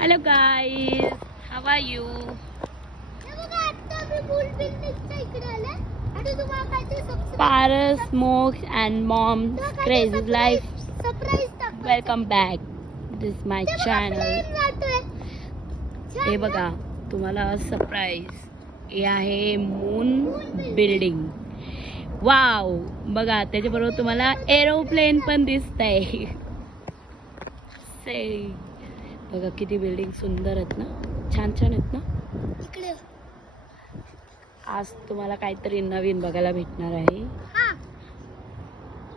Hello guys, how are you? Paras, Smokes and Mom's Crazy Life. Welcome back. This is my channel. हे बघा तुम्हाला surprise हे आहे moon building. Wow, बघा त्याच्याबरोबर तुम्हाला एरोप्लेन पण दिसतंय. से बघा किती बिल्डिंग सुंदर आहेत ना, छान छान आहेत ना. आज तुम्हाला काहीतरी नवीन बघायला भेटणार आहे.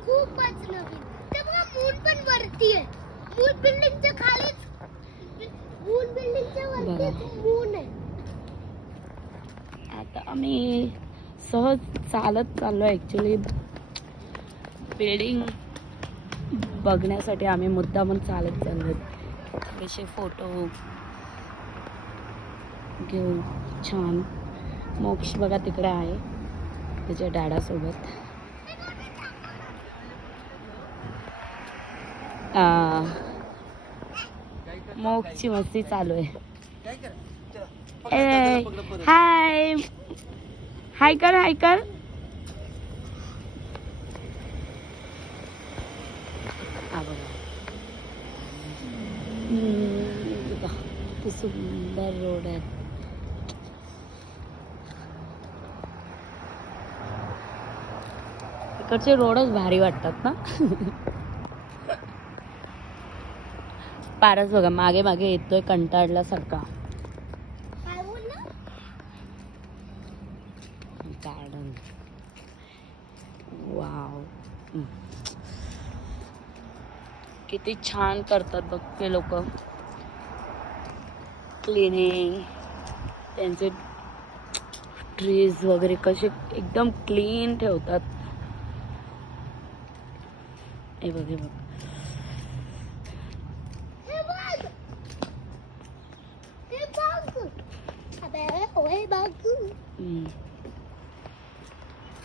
खूपच नवीन. ते बघा मून पण वरती आहे. मून बिल्डिंगच्या खालीच मून बिल्डिंगच्या वरती मून आहे. आता आम्ही सहज चालत चाललो. ॲक्च्युली बिल्डिंग बघण्यासाठी आम्ही मुद्दामून चालत चाललो. थोडेसे फोटो घेऊ. छान मोक्ष बघा तिकडे आहे त्याच्या डॅडासोबत. मोक्षची मस्ती चालू आहे. हाय हाय कर, हाय कर. किती सुंदर रोड आहे. इकडचे रोडच भारी वाटतात ना. पारस बघा मागे मागे येतोय कंटाळल्यासारखा. गार्डन वाव, किती छान करतात बघ ते लोक. क्लिनिंग त्यांचे ट्रीज वगैरे कसे एकदम क्लीन ठेवतात. हे बघ हे बघ.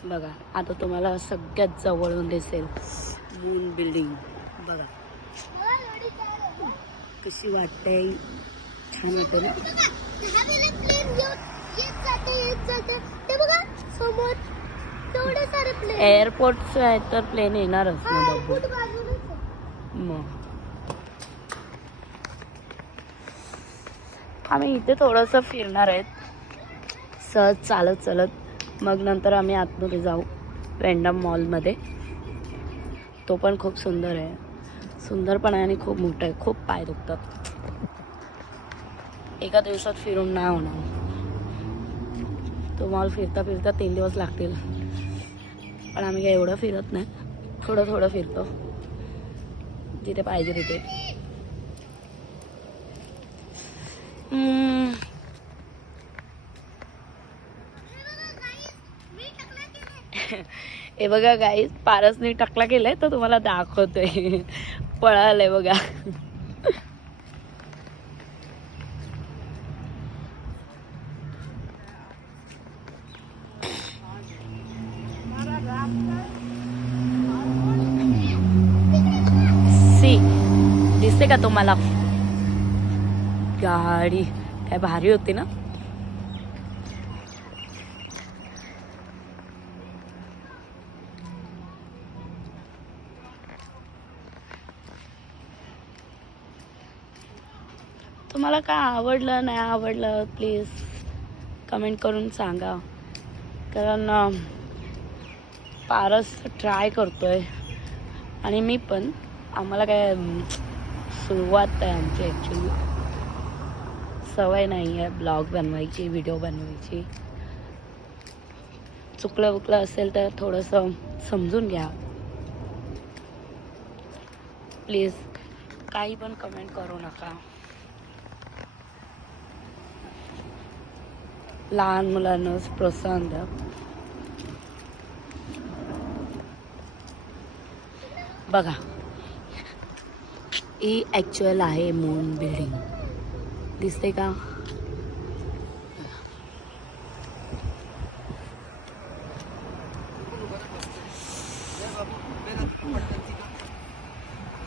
बघा आता तुम्हाला सगळ्यात जवळून दिसेल मून बिल्डिंग. बघा कशी वाटते, छान वाटते ना. एअरपोर्ट आहे तर प्लेन येणारच ना बाबू. मग आम्ही इथे थोडंसं फिरणार आहेत सहज चालत चालत. मग नंतर आम्ही आतमध्ये जाऊ रँडम मॉलमध्ये. तो पण खूप सुंदर आहे. सुंदर पण आहे आणि खूप मोठा आहे. खूप पाय दुखतात. एका दिवसात फिरून नाही होणार. तो मॉल फिरता फिरता 3 दिवस लागतील. पण आम्ही काही एवढं फिरत नाही, थोडं थोडं फिरतो जिथे पाहिजे तिथे. हे बघा गाईस, पारसने टकला केलाय तर तुम्हाला दाखवतोय. पळालंय बघा. सी दिसते का तुम्हाला गाडी? काय भारी होती ना. तुम्हाला काय आवडलं नाही आवडलं प्लीज कमेंट करून सांगा. कारण पारस ट्राय करतोय आणि मी पण. आम्हाला काय सुरुवात आहे आमची. ॲक्च्युली सवय नाही आहे ब्लॉग बनवायची, व्हिडिओ बनवायची. चुकलं बुकलं असेल तर थोडंसं समजून घ्या प्लीज. काही पण कमेंट करू नका. लहान मुलांनाच प्रोत्साहन द्या. बघा ही ॲक्च्युअल आहे मून बिल्डिंग. दिसते का?